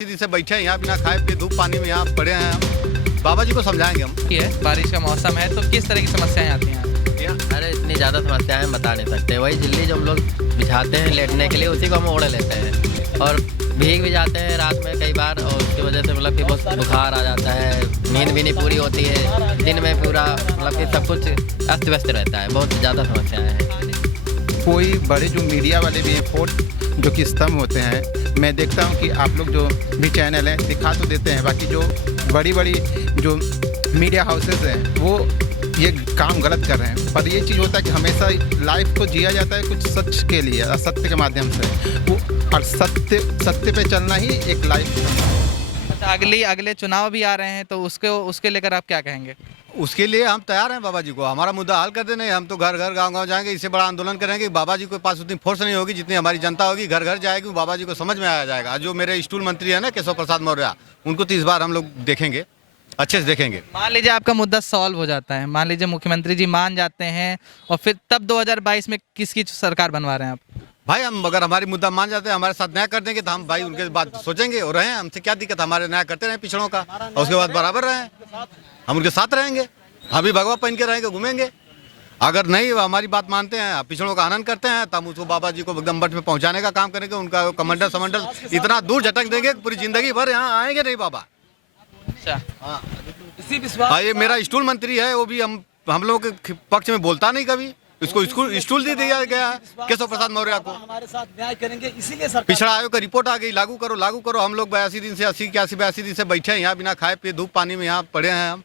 सीधी से बैठे हैं यहाँ बिना खाए पिए धूप पानी में यहाँ पड़े हैं हम। बाबा जी को समझाएंगे हम। है बारिश का मौसम है तो किस तरह की समस्याएं आती हैं? अरे इतनी ज़्यादा समस्याएं हम बता नहीं सकते। वही झिल्ली जो हम लोग बिछाते हैं लेटने के लिए उसी को हम ओढ़ लेते हैं और भीग भी जाते हैं रात में कई बार, और उसकी वजह से मतलब कि बहुत बुखार आ जाता है, नींद भी नहीं पूरी होती है, दिन में पूरा मतलब कि सब कुछ अस्त व्यस्त रहता है। बहुत ज़्यादा समस्याएँ हैं। कोई बड़े जो मीडिया वाले भी हैं, फोर्थ जो कि स्तंभ होते हैं, मैं देखता हूं कि आप लोग जो भी चैनल हैं दिखा तो देते हैं, बाकी जो बड़ी बड़ी जो मीडिया हाउसेस हैं वो ये काम गलत कर रहे हैं। पर ये चीज़ होता है कि हमेशा लाइफ को जिया जाता है कुछ सच के लिए, असत्य के माध्यम से वो, और सत्य पे चलना ही एक लाइफ है। अच्छा, अगले चुनाव भी आ रहे हैं तो उसके लेकर आप क्या कहेंगे? उसके लिए हम तैयार हैं बाबा जी को हमारा मुद्दा हल कर देने। हम तो घर घर गांव-गांव जाएंगे, इससे बड़ा आंदोलन करेंगे। बाबा जी के पास उतनी फोर्स नहीं होगी जितनी हमारी जनता होगी। घर घर जाएगी, बाबा जी को समझ में आ जाएगा। जो मेरे स्टूल मंत्री है ना केशव प्रसाद मौर्य, उनको तो इस बार हम लोग देखेंगे, अच्छे से देखेंगे। मान लीजिए आपका मुद्दा सॉल्व हो जाता है, मान लीजिए मुख्यमंत्री जी मान जाते हैं और फिर तब 2022 में किसकी सरकार बनवा रहे हैं आप? भाई हम अगर हमारी मुद्दा मान जाते हैं, हमारे साथ न्याय कर देंगे तो हम भाई उनके बात सोचेंगे और रहें। हमसे क्या दिक्कत, हमारे न्याय करते रहें पिछड़ों का और उसके बाद बराबर रहें, हम उनके साथ रहेंगे। हम भी भगवा पहन के रहेंगे, घूमेंगे। अगर नहीं हमारी बात मानते हैं, पिछड़ों का आनंद करते हैं, तब उसको बाबा जी को एकदम बट में पहुंचाने का काम करेंगे। उनका कमंडल समंडल इतना दूर झटक देंगे पूरी जिंदगी भर यहाँ आएंगे नहीं बाबा। अच्छा, हाँ, ये मेरा स्टूल मंत्री है, वो भी हम लोगों के पक्ष में बोलता नहीं कभी। इसको स्टूल दे दिया गया है केशव प्रसाद मौर्य को। हमारे साथ न्याय करेंगे इसीलिए सरकार पिछड़ा आयोग का रिपोर्ट आ गई, लागू करो लागू करो। हम लोग 82 दिन से 82 दिन से बैठे हैं यहाँ बिना खाए पिए धूप पानी में यहाँ पड़े हैं हम।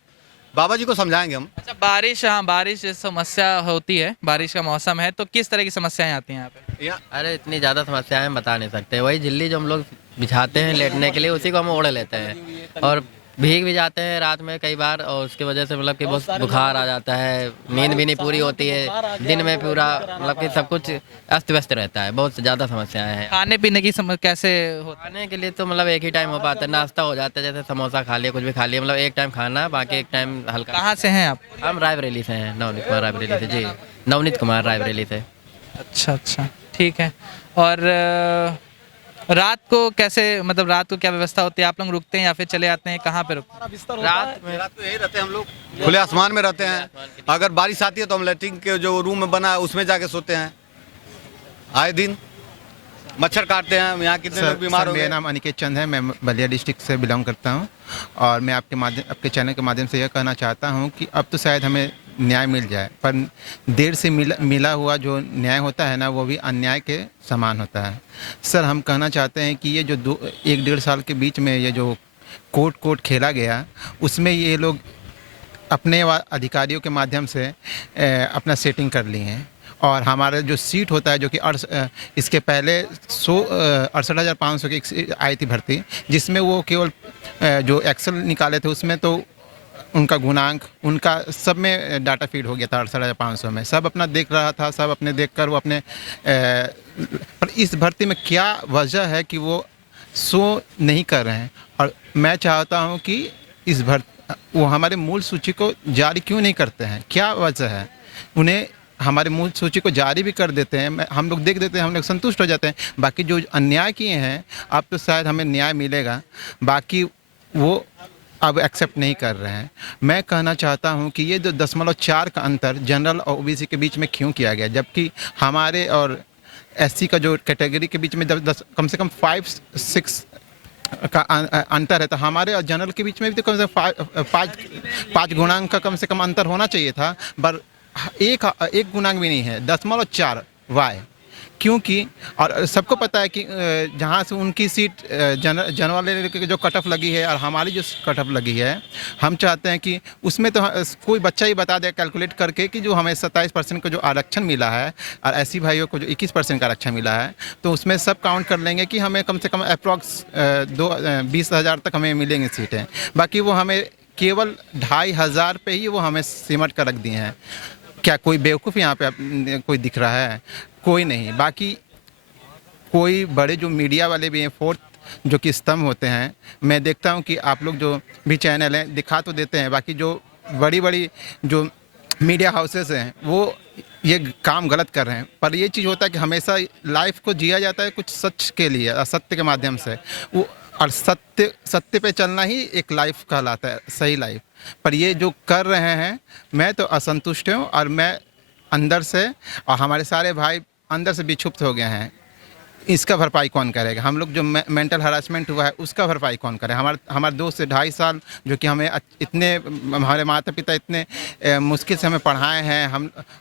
बाबा जी को समझाएंगे हम। अच्छा, बारिश समस्या होती है, बारिश का मौसम है तो किस तरह की समस्याएं आती हैं यहाँ पे? अरे इतनी ज़्यादा समस्याएं हम बता नहीं सकते। वही झिल्ली जो हम लोग बिछाते हैं लेटने के लिए उसी को हम ओढ़ लेते हैं और भीग भी जाते हैं रात में कई बार, और उसकी वजह से मतलब कि बहुत बुखार आ जाता है, नींद भी नहीं पूरी होती है, दिन में पूरा मतलब कि सब कुछ अस्त व्यस्त रहता है। बहुत ज़्यादा समस्याएं हैं। खाने पीने की कैसे होता खाने के लिए तो मतलब एक ही टाइम हो पाता है, नाश्ता हो जाता है, जैसे समोसा खा लिया, कुछ भी खा लिया, मतलब एक टाइम खाना, बाकी एक टाइम है? हल्का। कहाँ से हैं आप? हम रायबरेली से हैं, नवनीत कुमार रायबरेली से। जी, नवनीत कुमार रायबरेली से। अच्छा, ठीक है। और रात को कैसे, मतलब रात को क्या व्यवस्था होती है? आप लोग रुकते हैं या फिर चले आते हैं, कहाँ पे रुकते हैं? रात में यही रहते हैं हम लोग, खुले आसमान में रहते हैं। अगर बारिश आती है तो हम लैट्रिन के जो रूम में बना है उसमें जाके सोते हैं। आए दिन मच्छर काटते हैं। यहाँ कितने लोग बीमार हो गए। मेरा नाम अनिकेत चंद है, मैं बलिया डिस्ट्रिक्ट से बिलोंग करता हूँ और मैं आपके चैनल के माध्यम से यह कहना चाहता हूँ कि अब तो शायद हमें न्याय मिल जाए, पर देर से मिला हुआ जो न्याय होता है ना, वो भी अन्याय के समान होता है। सर, हम कहना चाहते हैं कि ये जो 1-1.5 साल के बीच में ये जो कोर्ट खेला गया, उसमें ये लोग अपने अधिकारियों के माध्यम से अपना सेटिंग कर लिए हैं और हमारा जो सीट होता है जो कि इसके पहले 68,500 की आई थी भर्ती, जिसमें वो केवल जो एक्सेल निकाले थे उसमें तो उनका गुणांक उनका सब में डाटा फीड हो गया था 68,500 में। सब अपना देख रहा था, सब अपने देखकर वो अपने पर इस भर्ती में क्या वजह है कि वो शो नहीं कर रहे हैं? और मैं चाहता हूं कि वो हमारे मूल सूची को जारी क्यों नहीं करते हैं? क्या वजह है? उन्हें हमारे मूल सूची को जारी भी कर देते हैं, हम लोग देख देते हैं, हम लोग संतुष्ट हो जाते हैं। बाकी जो अन्याय किए हैं अब तो शायद हमें न्याय मिलेगा, बाकी वो अब एक्सेप्ट नहीं कर रहे हैं। मैं कहना चाहता हूं कि ये जो 0.4 का अंतर जनरल और ओबीसी के बीच में क्यों किया गया, जबकि हमारे और एससी का जो कैटेगरी के बीच में कम से कम 5-6 का अंतर है, तो हमारे और जनरल के बीच में भी तो कम से कम 5 गुणांक का कम से कम अंतर होना चाहिए था, पर एक गुणांक भी नहीं है। 0.4 वाई क्योंकि, और सबको पता है कि जहाँ से उनकी सीट जनरल वाले की जो कट ऑफ लगी है और हमारी जो कट ऑफ लगी है, हम चाहते हैं कि उसमें तो कोई बच्चा ही बता दे कैलकुलेट करके कि जो हमें 27% का जो आरक्षण मिला है और ऐसी भाइयों को जो 21% का आरक्षण मिला है, तो उसमें सब काउंट कर लेंगे कि हमें कम से कम अप्रॉक्स 20,000 तक हमें मिलेंगी सीटें। बाकी वो हमें केवल 2,500 पे ही वो हमें सिमट कर रख दिए हैं। क्या कोई बेवकूफ़ यहाँ पे कोई दिख रहा है? कोई नहीं। बाकी कोई बड़े जो मीडिया वाले भी हैं, फोर्थ जो कि स्तंभ होते हैं, मैं देखता हूँ कि आप लोग जो भी चैनल हैं दिखा तो देते हैं, बाकी जो बड़ी जो मीडिया हाउसेस हैं वो ये काम गलत कर रहे हैं। पर ये चीज़ होता है कि हमेशा लाइफ को जिया जाता है कुछ सच के लिए, असत्य के माध्यम से वो, और सत्य पे चलना ही एक लाइफ कहलाता है, सही लाइफ। पर ये जो कर रहे हैं, मैं तो असंतुष्ट हूँ और मैं अंदर से, और हमारे सारे भाई अंदर से विक्षुब्ध हो गए हैं। इसका भरपाई कौन करेगा? हम लोग जो मेंटल हरासमेंट हुआ है उसका भरपाई कौन करे? हमारे 2 से 2.5 साल जो कि हमें इतने, हमारे माता पिता इतने मुश्किल से हमें पढ़ाए हैं,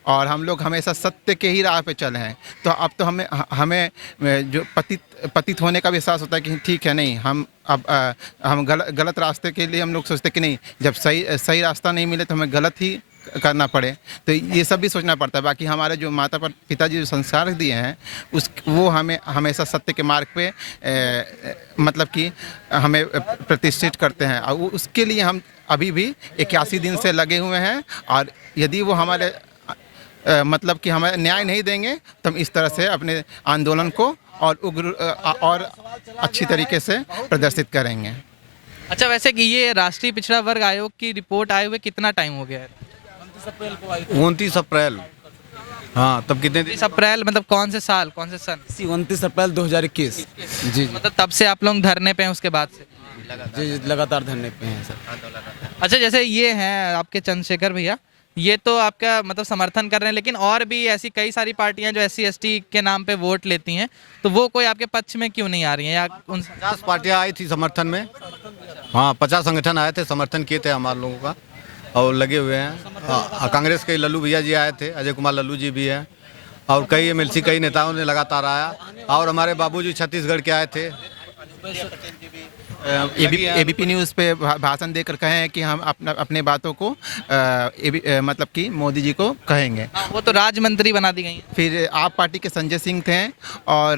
हम लोग हमेशा सत्य के ही राह पे चले हैं। तो अब तो हमें जो पतित होने का भी एहसास होता है कि ठीक है, नहीं हम गलत रास्ते के लिए हम लोग सोचते कि नहीं, जब सही रास्ता नहीं मिले तो हमें गलत ही करना पड़े। तो ये सब भी सोचना पड़ता है। बाकी हमारे जो माता पिताजी जो संस्कार दिए हैं वो हमें हमेशा सत्य के मार्ग पे मतलब कि हमें प्रतिष्ठित करते हैं, और उसके लिए हम अभी भी 81 दिन से लगे हुए हैं। और यदि वो हमारे मतलब कि हमें न्याय नहीं देंगे तो हम इस तरह से अपने आंदोलन को और उग्र और अच्छी तरीके से प्रदर्शित करेंगे। अच्छा, वैसे कि ये राष्ट्रीय पिछड़ा वर्ग आयोग की रिपोर्ट आए हुए कितना टाइम हो गया है? 29 अप्रैल। हाँ, तब कितने दिन? 30 अप्रैल मतलब कौन से साल, कौन से सन? 29 अप्रैल 2021। जी मतलब तब से आप लोग धरने पे हैं उसके बाद से? जी, लगातार धरने पे हैं सर। अच्छा, जैसे ये हैं आपके चंद्रशेखर भैया, ये तो आपका मतलब समर्थन कर रहे हैं, लेकिन और भी ऐसी कई सारी पार्टियां जो SC ST के नाम पे वोट लेती हैं, तो वो कोई आपके पक्ष में क्यों नहीं आ रही हैं? या उन 50 पार्टियां आई थी समर्थन में। हाँ, 50 संगठन आए थे, समर्थन किए थे हमारे लोगों का और लगे हुए हैं। कांग्रेस के लल्लू भैया जी आए थे, अजय कुमार लल्लू जी भी हैं, और कई MLC कई नेताओं ने लगातार आया, और हमारे बाबूजी छत्तीसगढ़ के आए थे। ABP न्यूज़ पे भाषण देकर कहे हैं कि हम अपने बातों को मतलब कि मोदी जी को कहेंगे। वो तो राज्य मंत्री बना दी गई हैं। फिर आप पार्टी के संजय सिंह थे, और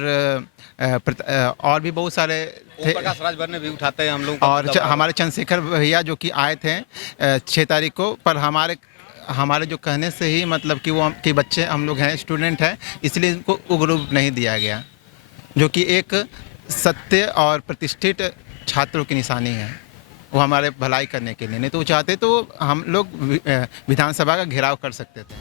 भी बहुत सारे थे। प्रकाश राजभर ने भी उठाते हैं हम लोग। और हमारे चंद्रशेखर भैया जो कि आए थे 6 तारीख को, पर हमारे जो कहने से ही मतलब कि वो कि बच्चे हम लोग हैं, स्टूडेंट हैं, इसलिए इनको उग्र रूप नहीं दिया गया, जो कि एक सत्य और प्रतिष्ठित छात्रों की निशानी है। वो हमारे भलाई करने के लिए, नहीं तो वो चाहते तो हम लोग विधानसभा का घेराव कर सकते थे।